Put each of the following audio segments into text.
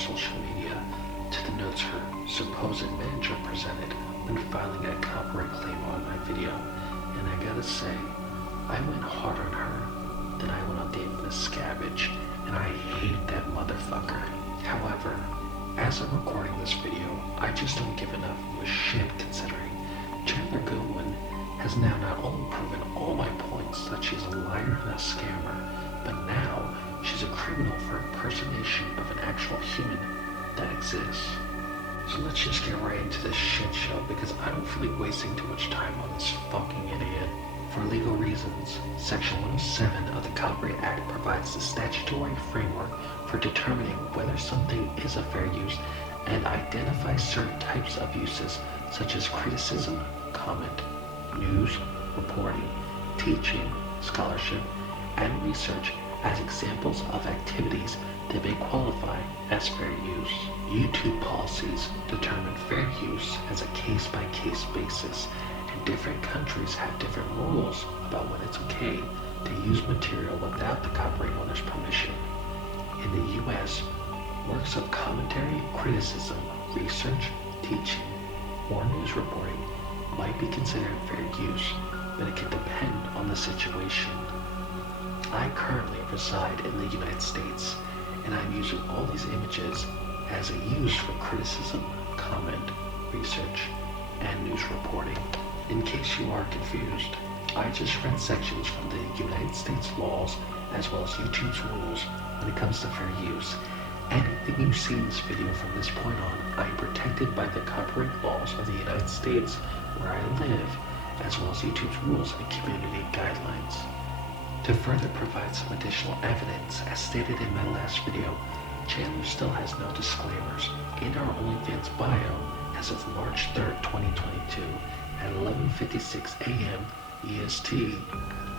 social media to the notes her supposed manager presented when filing a copyright claim on my video, and I gotta say, I went hard on her. Then I went on date with a scabbage, and I hate that motherfucker. However, as I'm recording this video, I just don't give enough of a shit considering Chandler Goodwin has now not only proven all my points that she's a liar and a scammer, but now she's a criminal for impersonation of an actual human that exists. So let's just get right into this shit show because I don't feel like wasting too much time on this fucking idiot. For legal reasons, Section 107 of the Copyright Act provides the statutory framework for determining whether something is a fair use and identifies certain types of uses such as criticism, comment, news, reporting, teaching, scholarship, and research as examples of activities that may qualify as fair use. YouTube policies determine fair use as a case-by-case basis, and different countries have different rules about when it's okay to use material without the copyright owner's permission. In the US, works of commentary, criticism, research, teaching, or news reporting might be considered fair use, but it can depend on the situation. I currently reside in the United States, and I'm using all these images as a use for criticism, comment, research, and news reporting. In case you are confused, I just read sections from the United States laws as well as YouTube's rules when it comes to fair use. Anything you see in this video from this point on, I am protected by the copyright laws of the United States where I live, as well as YouTube's rules and community guidelines. To further provide some additional evidence, as stated in my last video, Chandler still has no disclaimers in our OnlyFans bio as of March 3rd, 2022 at 11:56 a.m. EST,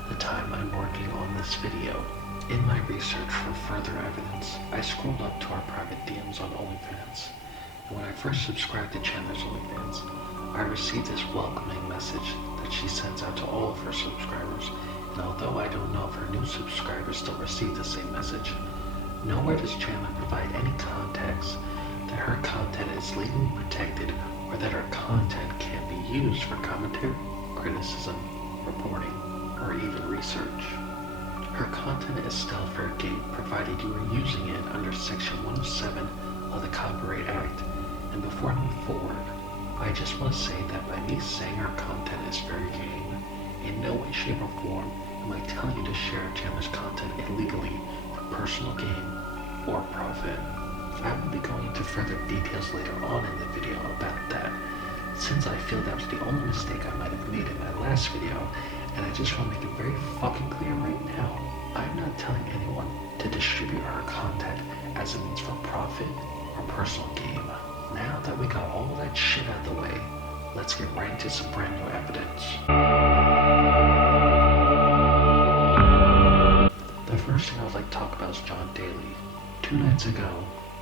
the time I'm working on this video. In my research for further evidence, I scrolled up to our private DMs on OnlyFans, and when I first subscribed to Chandler's OnlyFans, I received this welcoming message that she sends out to all of her subscribers, and although I don't know if her new subscribers still receive the same message, nowhere does Chandler provide any context that her content is legally protected or that her content can't be used for commentary, criticism, reporting, or even research. Her content is still fair game provided you are using it under Section 107 of the Copyright Act. And before I move forward, I just want to say that by me saying her content is fair game, in no way, shape, or form am I telling you to share Chandler's content illegally for personal gain or profit. I will be going into further details later on in the video about that, since I feel that was the only mistake I might have made in my last video, and I just want to make it very fucking clear right now. I'm not telling anyone to distribute her content as a means for profit or personal gain. Now that we got all that shit out of the way, let's get right into some brand new evidence. The first thing I would like to talk about is John Daly. 2 nights ago,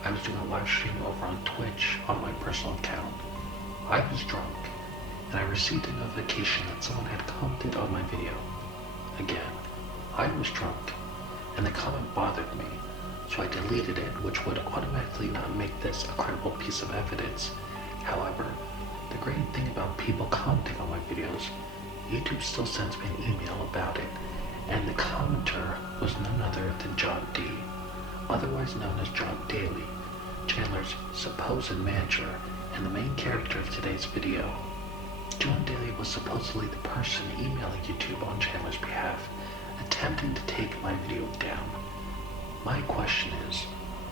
I was doing a live stream over on Twitch on my personal account. I was drunk, and I received a notification that someone had commented on my video. Again, I was drunk, and the comment bothered me, so I deleted it, which would automatically not make this a credible piece of evidence. However, the great thing about people commenting on my videos, YouTube still sends me an email about it, and the commenter was none other than John D., otherwise known as John Daly, Chandler's supposed manager and the main character of today's video. John Daly was supposedly the person emailing YouTube on Chandler's behalf, attempting to take my video down. My question is,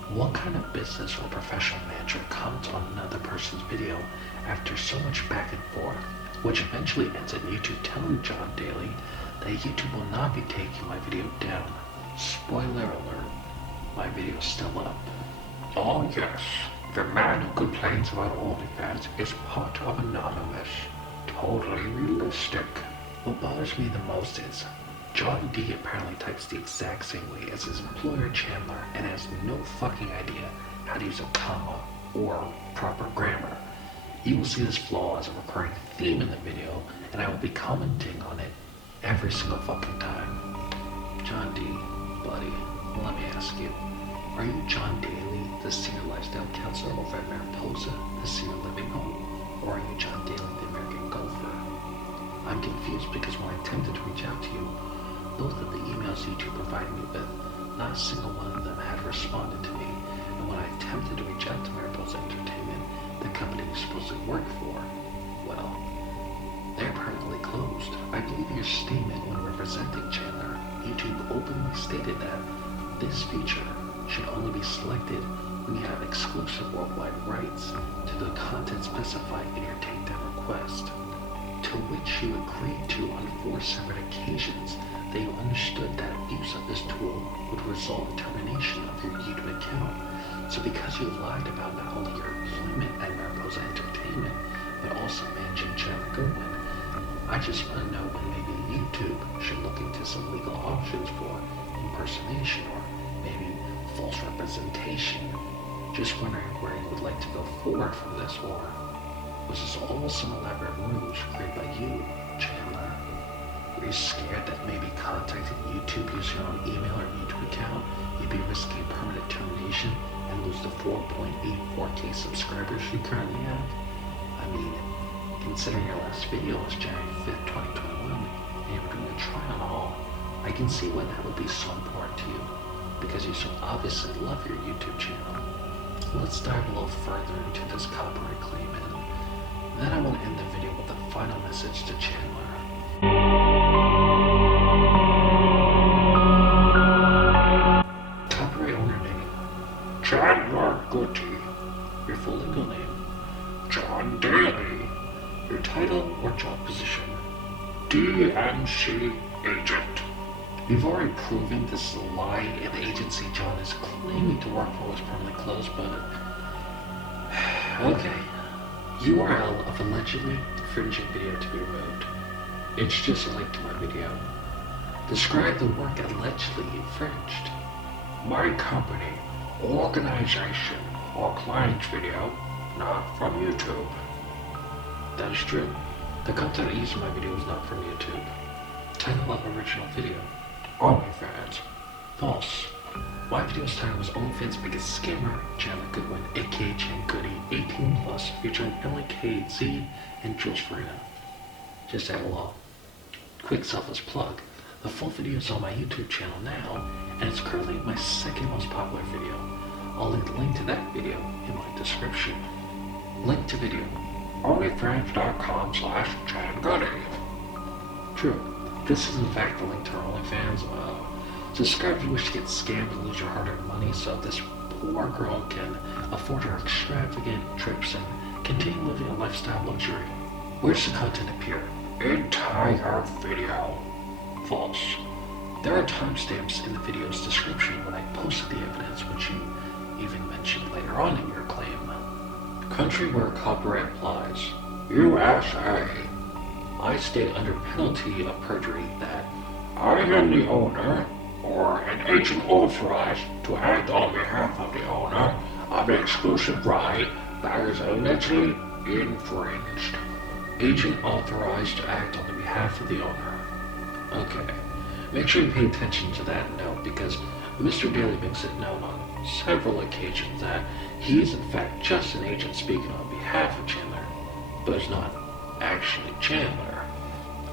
what kind of business or professional manager comments on another person's video after so much back and forth, which eventually ends in YouTube telling John Daly that YouTube will not be taking my video down? Spoiler alert, my video is still up. Oh yes, the man who complains about OnlyFans is part of Anonymous. Totally realistic. What bothers me the most is John D apparently types the exact same way as his employer Chandler and has no fucking idea how to use a comma or proper grammar. You will see this flaw as a recurring theme in the video, and I will be commenting on it every single fucking time. John D, buddy, let me ask you, are you John Daly, the serialized or are you John Daly, the American golfer? I'm confused because when I attempted to reach out to you, both of the emails you two provided me with, not a single one of them had responded to me. And when I attempted to reach out to Miracles Entertainment, the company you supposedly work for, well, they're permanently closed. I believe your statement when representing Chandler, YouTube openly stated that this feature should only be selected when you have exclusive worldwide rights to the content specified in your takedown request, to which you agreed to on 4 separate occasions that you understood that use of this tool would result in termination of your YouTube account. So because you lied about not only your employment at Miracles Entertainment, but also managing Chandler Goodwin, I just want to know when maybe YouTube should look into some legal options for impersonation or maybe false representation. Just wondering where you would like to go forward from this, or was this all some elaborate ruse created by you, Chandler? Were you scared that maybe contacting YouTube using your own email or YouTube account, you'd be risking permanent termination and lose the 4.84K subscribers you currently have? I mean, considering your last video was January 5th, 2021, and you were doing a try-on haul, I can see why that would be so important to you, because you so obviously love your YouTube channel. Let's dive a little further into this copyright claim, and then I want to end the video with a final message to Chandler. Copyright owner name, Chandler Goodwin. Your full legal name, John Daly. Your title or job position, DMC agent. You've already proven this is a lie, and the agency John is claiming to work for was permanently closed, but okay. URL of allegedly infringing video to be removed. It's just a link to my video. Describe the work allegedly infringed. My company, organization, or client's video, not from YouTube. That is true. The content I used in my video was not from YouTube. Title of original video, OnlyFans. False. My video's title was OnlyFans Biggest Scammer, Chandler Goodwin, aka Changoodie, 18 plus, featuring Emily KZ and Jules Farina. Just add along. Quick selfless plug. The full video is on my YouTube channel now, and it's currently my second most popular video. I'll leave the link to that video in my description. Link to video, onlyfans.com/Changoodie. True. This is in fact the link to our OnlyFans. Subscribe if you wish to get scammed and lose your hard-earned money so this poor girl can afford her extravagant trips and continue living a lifestyle of luxury. Where does the content appear? Entire video. False. There are timestamps in the video's description when I posted the evidence, which you even mentioned later on in your claim. Country where copyright applies, USA. I state under penalty of perjury that I am the owner or an agent authorized to act on behalf of the owner of an exclusive right that is allegedly infringed. Agent authorized to act on the behalf of the owner. Okay, make sure you pay attention to that note because Mr. Daly makes it known on several occasions that he is in fact just an agent speaking on behalf of Chandler, but is not actually Chandler.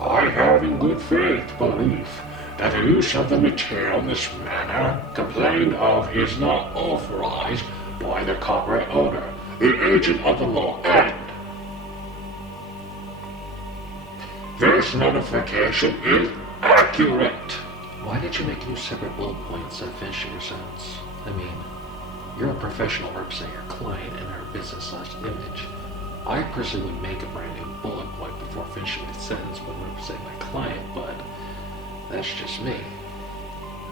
I have in good faith belief that the use of the material in this manner complained of is not authorized by the copyright owner, the agent of the law, and this notification is accurate. Why did you make new separate bullet points that finish your sentence? I mean, you're a professional representing your client and her business/image. I personally would make a brand new bullet point before finishing the sentence when representing my client, but that's just me.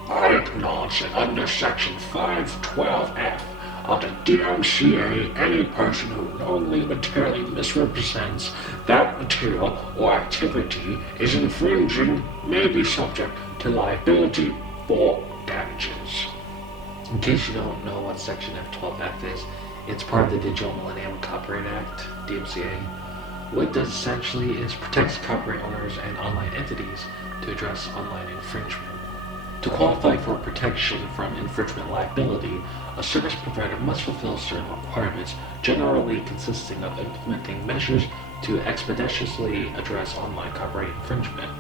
I acknowledge that under Section 512F of the DMCA, any person who knowingly materially misrepresents that material or activity is infringing may be subject to liability for damages. In case you don't know what Section F12F is, it's part of the Digital Millennium Copyright Act, DMCA. What it does essentially is protects copyright owners and online entities to address online infringement. To qualify for protection from infringement liability, a service provider must fulfill certain requirements, generally consisting of implementing measures to expeditiously address online copyright infringement.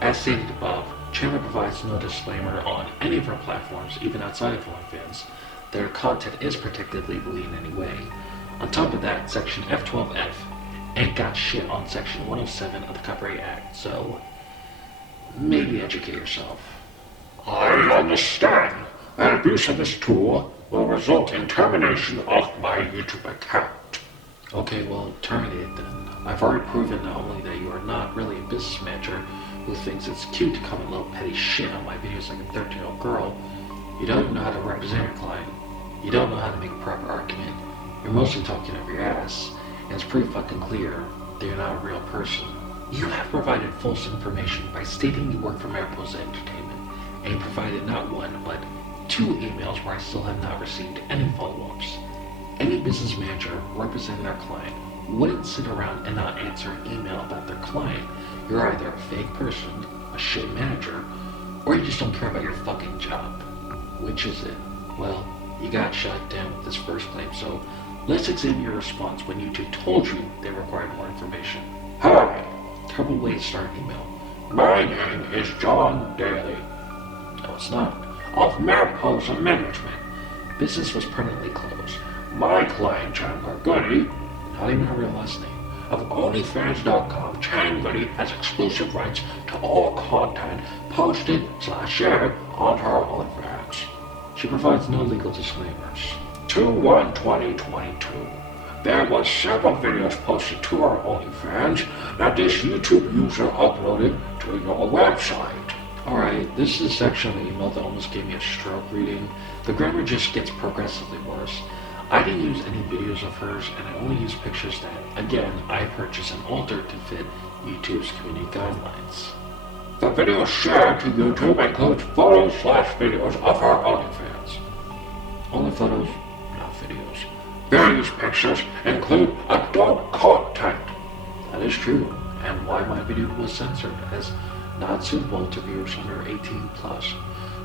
As stated above, Chandler provides no disclaimer on any of her platforms, even outside of OnlyFans. Their content is protected legally in any way. On top of that, Section F12F ain't got shit on Section 107 of the Copyright Act, so maybe educate yourself. I understand that abuse of this tool will result in termination of my YouTube account. Okay, well, terminate it then. I've already proven not only that you are not really a business manager who thinks it's cute to comment little petty shit on my videos like a 13-year-old girl, you don't even know how to represent your client. You don't know how to make a proper argument. You're mostly talking out of your ass, and it's pretty fucking clear that you're not a real person. You have provided false information by stating you work for Mariposa Entertainment, and you provided not one, but 2 emails where I still have not received any follow-ups. Any business manager representing their client wouldn't sit around and not answer an email about their client. You're either a fake person, a shit manager, or you just don't care about your fucking job. Which is it? Well, you got shut down with this first claim, so let's examine your response when YouTube told you they required more information. Hi, Terrible way to start an email. my name is John Daly No, it's not. of Mariposa Management. Business was permanently closed. My client, Chandler Goodwin, Not even her real last name. of OnlyFans.com, Changoodie has exclusive rights to all content posted/shared on her OnlyFans. She provides no legal disclaimers. 2/1/2022. There was several videos posted to our OnlyFans that this YouTube user uploaded to your website. Alright, this is a section of the email that almost gave me a stroke reading. The grammar just gets progressively worse. I didn't use any videos of hers, and I only used pictures that, again, I purchased and altered to fit YouTube's community guidelines. The video shared to YouTube includes photos/videos of her OnlyFans. Only photos, not videos. These pictures include adult content. That is true, and why my video was censored as not suitable to viewers under 18 plus.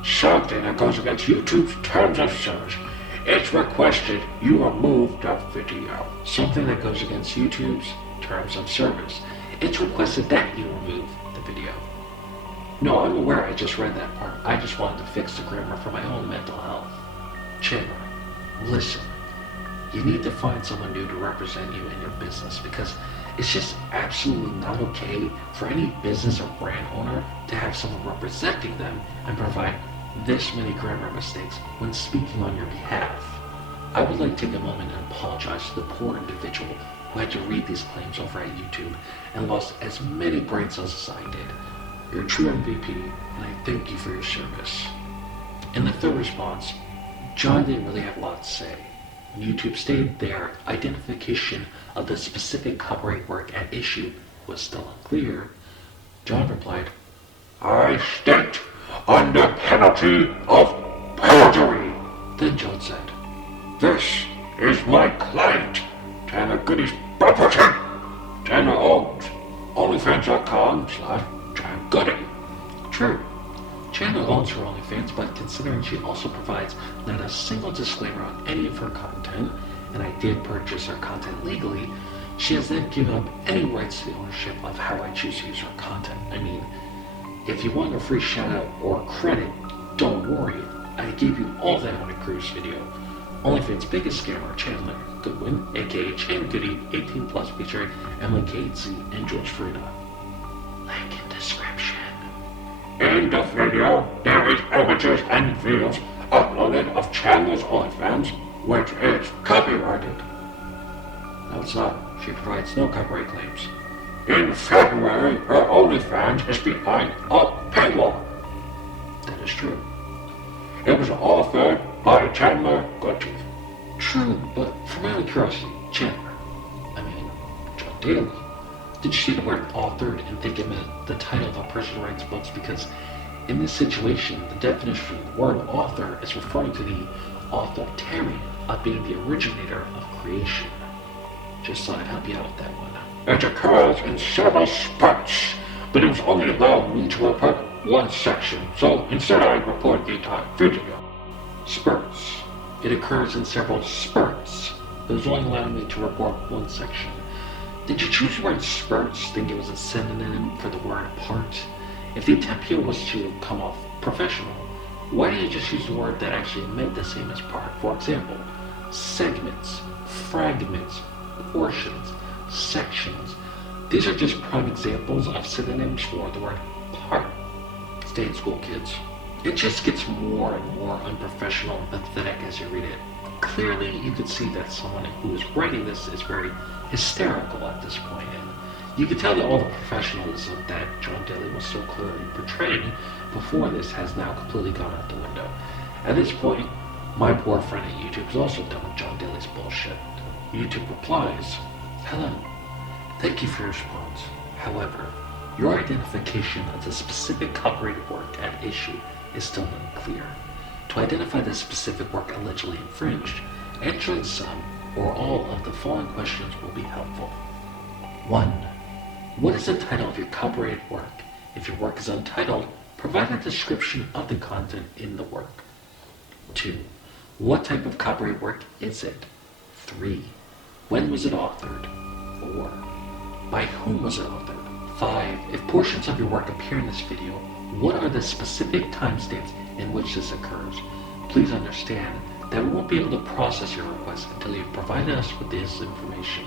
Something that goes against YouTube's terms of service. It's requested you remove the video. Something that goes against YouTube's terms of service. It's requested that you remove the video. No, I'm aware I just read that part. I just wanted to fix the grammar for my own mental health. Chandler, listen. You need to find someone new to represent you in your business because it's just absolutely not okay for any business or brand owner to have someone representing them and provide this many grammar mistakes when speaking on your behalf. I would like to take a moment and apologize to the poor individual who had to read these claims over at YouTube and lost as many brain cells as I did. You're a true MVP, and I thank you for your service. In the third response, John didn't really have a lot to say. When YouTube stated their identification of the specific copyright work at issue was still unclear, John replied, I state under penalty of perjury. Then John said, This is my client, Chandler Goodie's property. Chandler owns OnlyFans.com/Changoodie. True. Chandler owns her OnlyFans, but considering she also provides not a single disclaimer on any of her content, and I did purchase her content legally, she has then given up any rights to the ownership of how I choose to use her content. I mean, if you want a free shout out or credit, don't worry. I gave you all that on a cruise video. OnlyFans' biggest scammer, Chandler Goodwin, aka Changoodie, 18 plus, featuring Emily Casey and George Frida. Link in description. In the video, there is images and videos uploaded of Chandler's OnlyFans, which is copyrighted. No, it's not. She provides no copyright claims. In February, her OnlyFans is behind a paywall. That is true. It was authored by Chandler Goodwin. True, but for my own curiosity, Chandler, John Daly, did you see the word authored and think it meant the title of a person who writes books? Because in this situation, the definition of the word author is referring to the authoritarian of being the originator of creation. Just thought I'd help you out with that one. It occurs in several spurts, but it was only allowed me to one section, so instead I report the entire video. Spurts. It occurs in several spurts. It was only allowing me to report one section. Did you choose the word spurts? Think it was a synonym for the word part? If the attempt here was to come off professional, why didn't you just use the word that actually meant the same as part? For example, segments, fragments, portions, sections. These are just prime examples of synonyms for the word part. Stay in school, kids. It just gets more and more unprofessional and pathetic as you read it. Clearly, you could see that someone who is writing this is very hysterical at this point, and you can tell that all the professionalism that John Daly was so clearly portraying before this has now completely gone out the window. At this point, my poor friend at YouTube is also done with John Daly's bullshit. YouTube replies, "Hello, thank you for your response. However, your identification of the specific copyrighted work at issue is still unclear. To identify the specific work allegedly infringed, answering some or all of the following questions will be helpful. 1. What is the title of your copyrighted work? If your work is untitled, provide a description of the content in the work. 2. What type of copyrighted work is it? 3. When was it authored? 4. By whom was it authored? 5. If portions of your work appear in this video, what are the specific timestamps in which this occurs? Please understand that we won't be able to process your request until you've provided us with this information.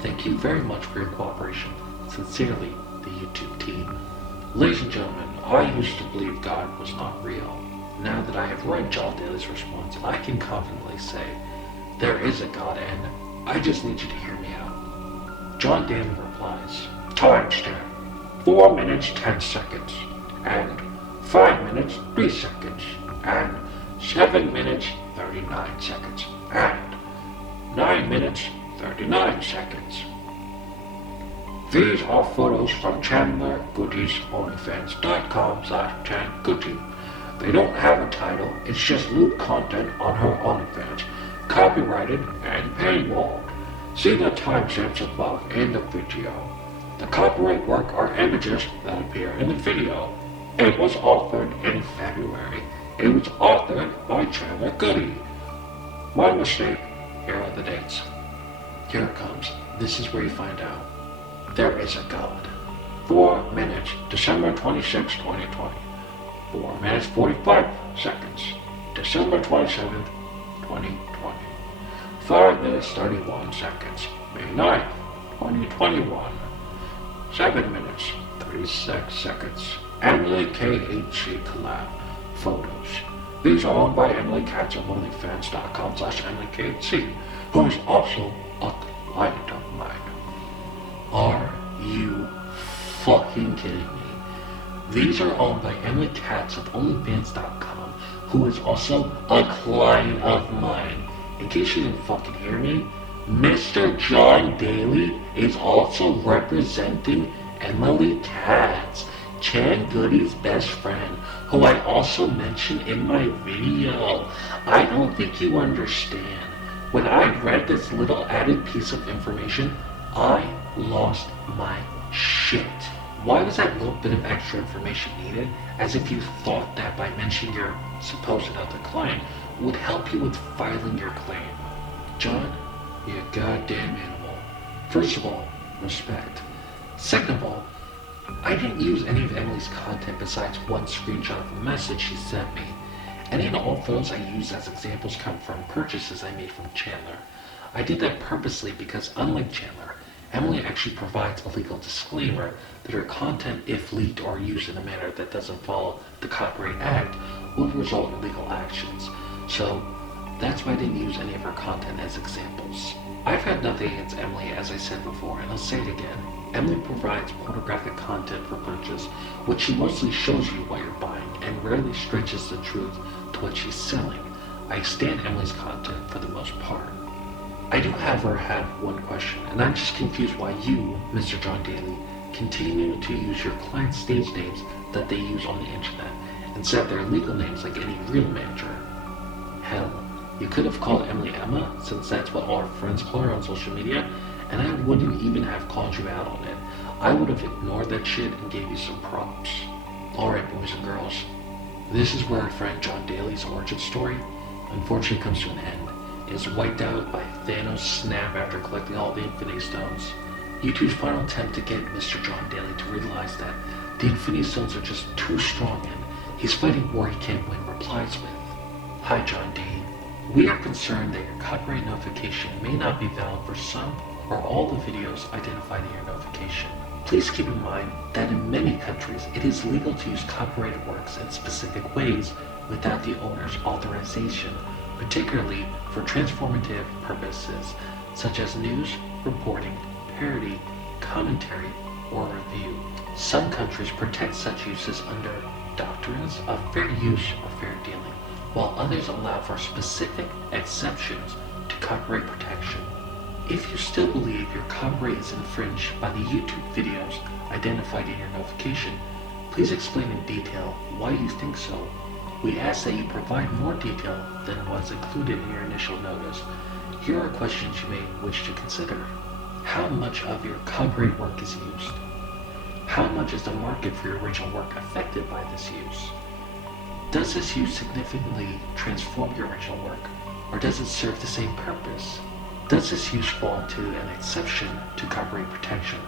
Thank you very much for your cooperation. Sincerely, the YouTube team." Ladies and gentlemen, I used to believe God was not real. Now that I have read John Daly's response, I can confidently say, there is a God and I just need you to hear me out. John Daly replies, Timestamp 4 minutes 10 seconds, and 5 minutes 3 seconds, and 7 minutes 39 seconds, and 9 minutes 39 seconds. These are photos from Chandler Goodwin's OnlyFans.com/Changoodie. They don't have a title, it's just lewd content on her OnlyFans, copyrighted and paywalled. See the timestamps above in the video. The copyright work are images that appear in the video. It was authored in February. It was authored by Chandler Goodwin. My mistake, here are the dates. Here it comes. This is where you find out. There is a God. 4 minutes, December 26, 2020. 4 minutes 45 seconds, December 27th, 2020. 5 minutes 31 seconds, May 9th, 2021. 7 minutes 36 seconds, Emily KHC collab photos. These are owned by Emily Katz of OnlyFans.com/EmilyKHC, who is also a client of mine. Are you fucking kidding me? These are owned by Emily Katz of OnlyFans.com, who is also a client of mine. In case you didn't fucking hear me, Mr. John Daly is also representing Emily Katz, Changoodie's best friend, who I also mentioned in my video. I don't think you understand. When I read this little added piece of information, I lost my shit. Why was that little bit of extra information needed? As if you thought that by mentioning your supposed other client would help you with filing your claim. John, you goddamn animal. First of all, respect. Second of all, I didn't use any of Emily's content besides one screenshot of a message she sent me. Any and all photos I used as examples come from purchases I made from Chandler. I did that purposely because, unlike Chandler, Emily actually provides a legal disclaimer that her content, if leaked or used in a manner that doesn't follow the Copyright Act, would result in legal actions. So that's why I didn't use any of her content as examples. I've had nothing against Emily, as I said before, and I'll say it again. Emily provides pornographic content for purchase, which she mostly shows you what you're buying and rarely stretches the truth to what she's selling. I stand Emily's content for the most part. I do, however, have one question, and I'm just confused why you, Mr. John Daly, continue to use your client's stage names that they use on the internet instead of their legal names like any real manager. Hell, you could have called Emily Emma, since that's what all her friends call her on social media, and I wouldn't even have called you out on it. I would have ignored that shit and gave you some props. Alright, boys and girls, this is where our friend John Daly's origin story unfortunately comes to an end. He is wiped out by Thanos' snap after collecting all the Infinity Stones. YouTube's final attempt to get Mr. John Daly to realize that the Infinity Stones are just too strong and he's fighting a war he can't win replies with, "Hi John D. We are concerned that your copyright notification may not be valid for some or all the videos identified in your notification. Please keep in mind that in many countries it is legal to use copyrighted works in specific ways without the owner's authorization, particularly for transformative purposes such as news, reporting, parody, commentary, or review. Some countries protect such uses under doctrines of fair use or fair dealing, while others allow for specific exceptions to copyright protection. If you still believe your copyright is infringed by the YouTube videos identified in your notification, please explain in detail why you think so. We ask that you provide more detail than was included in your initial notice. Here are questions you may wish to consider. How much of your copyright work is used? How much is the market for your original work affected by this use? Does this use significantly transform your original work, or does it serve the same purpose? Does this use fall into an exception to copyright protection?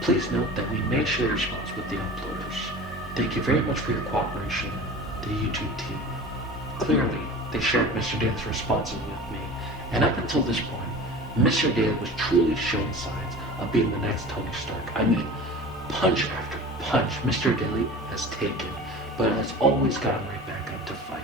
Please note that we may share your response with the uploaders. Thank you very much for your cooperation, the YouTube team. Clearly, they shared Mr. Daly's responses with me, and up until this point, Mr. Daly was truly showing signs of being the next Tony Stark. I mean, punch after punch Mr. Daly has taken, but has always gotten right back up to fight.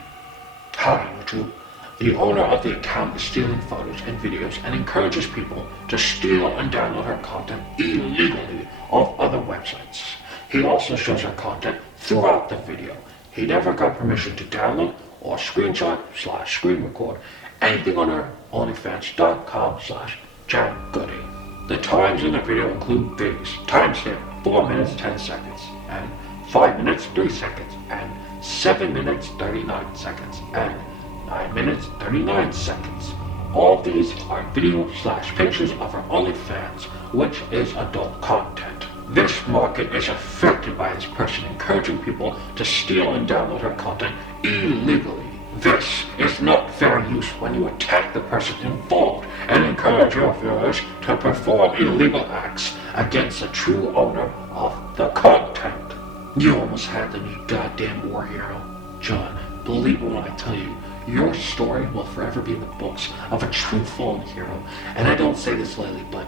Hi, YouTube. The owner of the account is stealing photos and videos and encourages people to steal and download her content illegally off other websites. He also shows her content throughout the video. He never got permission to download or screenshot/screen record anything on her OnlyFans.com/Changoodie. The times in the video include these: timestamp 4 minutes 10 seconds, and 5 minutes 3 seconds, and 7 minutes 39 seconds, and 9 minutes 39 seconds. All these are video/pictures of her OnlyFans, which is adult content. This market is affected by this person encouraging people to steal and download her content illegally. This is not fair use when you attack the person involved and encourage your viewers to perform illegal acts against the true owner of the content. You almost had them, you goddamn war hero. John, believe me when I tell you, your story will forever be in the books of a true fallen hero. And I don't say this lightly, but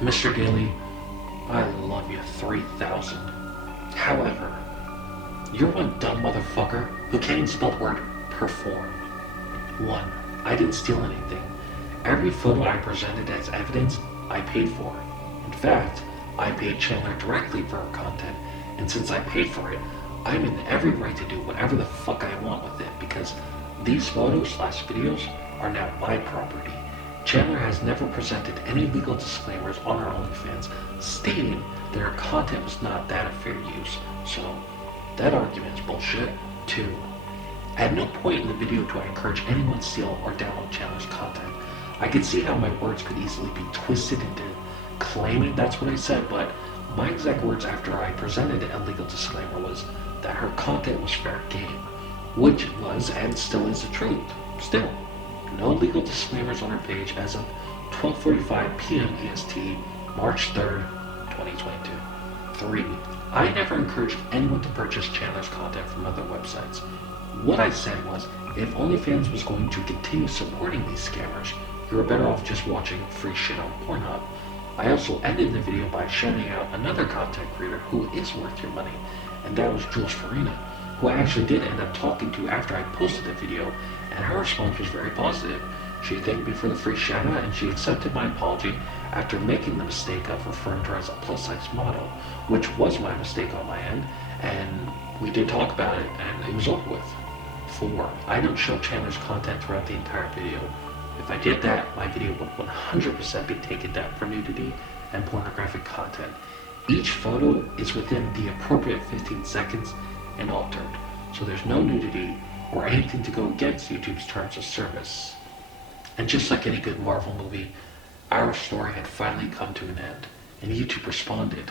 Mr. Daly, I love you 3,000. However, you're one dumb motherfucker who can't even spell the word perform. 1. I didn't steal anything. Every photo I presented as evidence, I paid for. In fact, I paid Chandler directly for her content, and since I paid for it, I'm in every right to do whatever the fuck I want with it, because these photos/videos are now my property. Chandler has never presented any legal disclaimers on her OnlyFans stating that her content was not that of fair use, so that argument is bullshit. 2. At no point in the video do I encourage anyone to steal or download Chandler's content. I can see how my words could easily be twisted into claiming that's what I said, but my exact words after I presented a legal disclaimer was that her content was fair game, which was and still is the truth. Still, no legal disclaimers on her page as of 12:45 p.m. EST, March 3rd, 2022. 3. I never encouraged anyone to purchase Chandler's content from other websites. What I said was, if OnlyFans was going to continue supporting these scammers, you were better off just watching free shit on Pornhub. I also ended the video by shouting out another content creator who is worth your money, and that was Jules Farina, who I actually did end up talking to after I posted the video, and her response was very positive. She thanked me for the free shout out, and she accepted my apology after making the mistake of referring to her as a plus-size model, which was my mistake on my end, and we did talk about it, and it was over with. 4. I don't show Chandler's content throughout the entire video. If I did that, my video would 100% be taken down for nudity and pornographic content. Each photo is within the appropriate 15 seconds and altered, so there's no nudity or anything to go against YouTube's terms of service. And just like any good Marvel movie, our story had finally come to an end, and YouTube responded.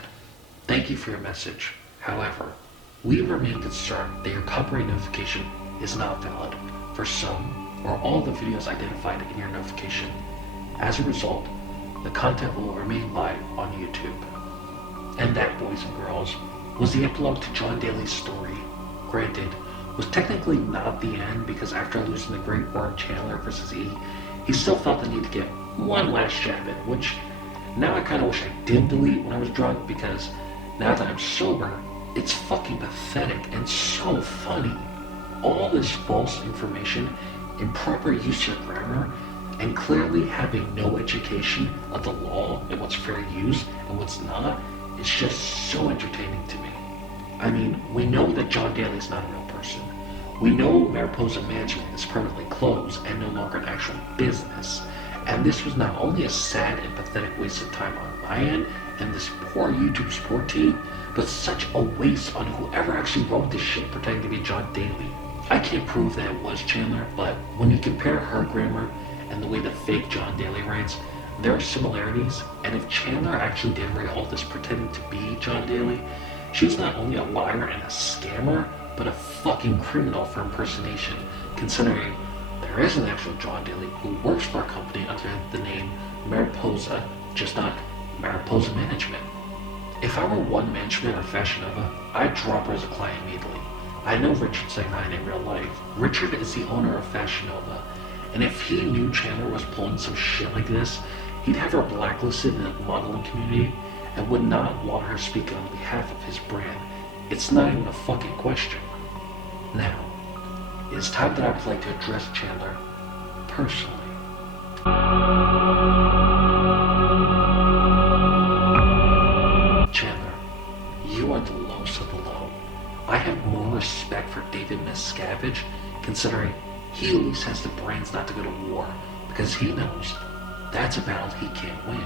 Thank you for your message. However, We remain concerned that your copyright notification is not valid for some or all the videos identified in your notification. As a result, the content will remain live on YouTube. And that, boys and girls, was the epilogue to John Daly's story. Granted, was technically not the end because after losing the Great War of Chandler vs. E, he still felt the need to get one last jab in, which now I kind of wish I did delete when I was drunk because now that I'm sober, it's fucking pathetic and so funny. All this false information, improper use of grammar, and clearly having no education of the law and what's fair use and what's not is just so entertaining to me. I mean, we know that John Daly's not a real person. We know Mariposa Management is permanently closed and no longer an actual business. And this was not only a sad and pathetic waste of time on my end and this poor YouTube support team, but such a waste on whoever actually wrote this shit pretending to be John Daly. I can't prove that it was Chandler, but when you compare her grammar and the way the fake John Daly writes, there are similarities, and if Chandler actually did write all this pretending to be John Daly, she's not only a liar and a scammer, but a fucking criminal for impersonation, considering there is an actual John Daly who works for a company under the name Mariposa, just not Mariposa Management. If I were One Management or Fashion Nova, I'd drop her as a client immediately. I know Richard Sagnine in real life. Richard is the owner of Fashion Nova, and if he knew Chandler was pulling some shit like this, he'd have her blacklisted in the modeling community and would not want her speaking on behalf of his brand. It's not even a fucking question. Now, it is time that I would like to address Chandler personally. Chandler, you are the lowest of the low. I have more respect for David Miscavige, considering he at least has the brains not to go to war, because he knows that's a battle he can't win.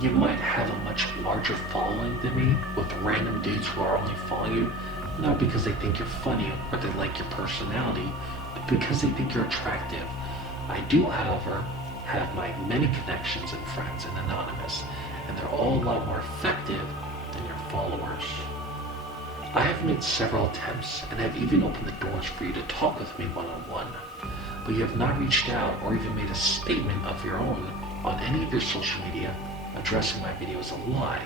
You might have a much larger following than me, with random dudes who are only following you, not because they think you're funny or they like your personality, but because they think you're attractive. I do, however, have my many connections and friends in Anonymous, and they're all a lot more effective than your followers. I have made several attempts and have even opened the doors for you to talk with me one-on-one, but you have not reached out or even made a statement of your own on any of your social media addressing my video as a lie.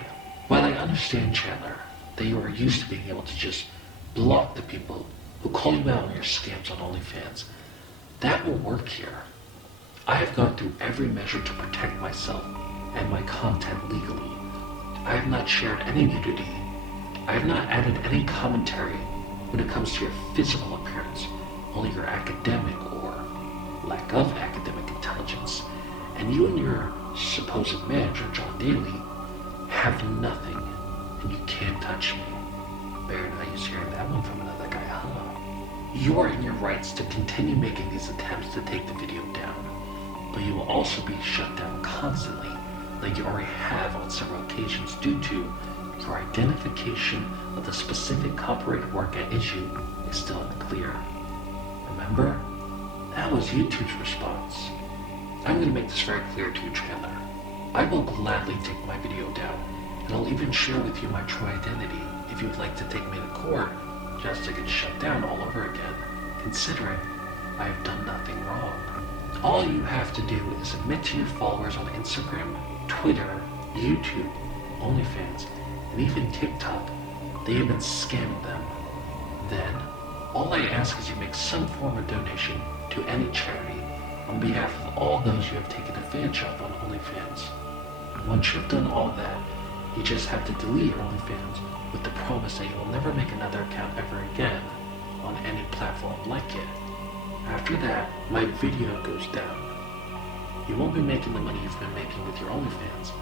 While I understand, Chandler, that you are used to being able to just block the people who call you out on your scams on OnlyFans, that will work here. I have gone through every measure to protect myself and my content legally. I have not shared any nudity. I have not added any commentary when it comes to your physical appearance, only your academic or lack of academic intelligence. And you and your supposed manager, John Daly, have nothing, and you can't touch me. Very nice hearing that one from another guy, huh? You are in your rights to continue making these attempts to take the video down, but you will also be shut down constantly, like you already have on several occasions due to your identification of the specific copyrighted work at issue is still in the clear. Remember? That was YouTube's response. I'm going to make this very clear to you, Chandler. I will gladly take my video down, and I'll even share with you my true identity if you'd like to take me to court just to get shut down all over again, considering I have done nothing wrong. All you have to do is admit to your followers on Instagram, Twitter, YouTube, OnlyFans, and even TikTok that you've been scamming them. Then, all I ask is you make some form of donation to any charity on behalf of all those you have taken advantage of on OnlyFans. Once you've done all that, you just have to delete your OnlyFans with the promise that you will never make another account ever again on any platform like it. After that, my video goes down. You won't be making the money you've been making with your OnlyFans,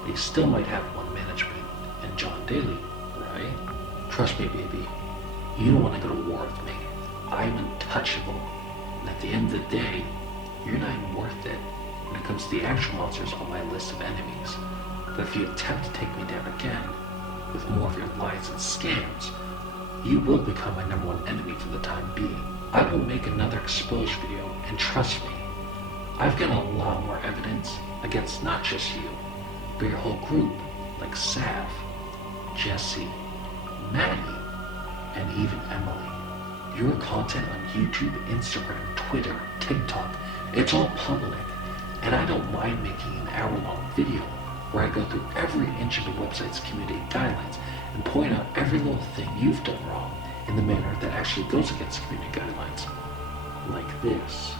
but you still might have One Management and John Daly, right? Trust me, baby, you don't want to go to war with me. I'm untouchable, and at the end of the day, you're not even worth it when it comes to the actual monsters on my list of enemies. But if you attempt to take me down again, with more of your lies and scams, you will become my #1 enemy for the time being. I will make another exposed video, and trust me, I've got a lot more evidence against not just you, but your whole group, like Sav, Jesse, Maddie, and even Emily. Your content on YouTube, Instagram, Twitter, TikTok, it's all public. And I don't mind making an hour-long video where I go through every inch of the website's community guidelines and point out every little thing you've done wrong in the manner that actually goes against community guidelines. Like this.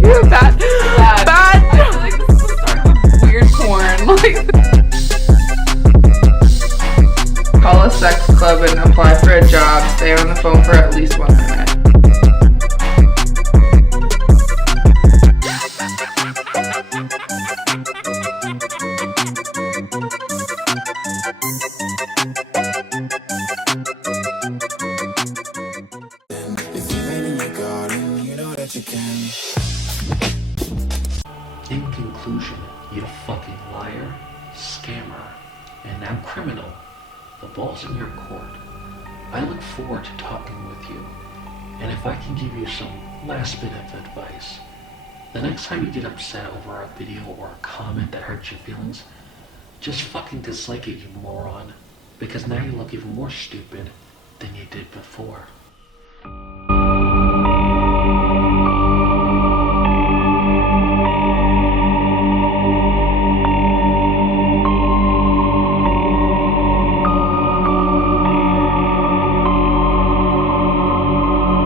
You're bad. Bad. I feel like this is the start of weird porn. Like, call a sex club and apply for a job. Stay on the phone for at least 1 minute. If you rain in your garden, you know that you can. In conclusion, you fucking liar, scammer, and now criminal, the ball's in your court. I look forward to talking with you, and if I can give you some last bit of advice, the next time you get upset over a video or a comment that hurts your feelings, just fucking dislike it, you moron, because now you look even more stupid than you did before.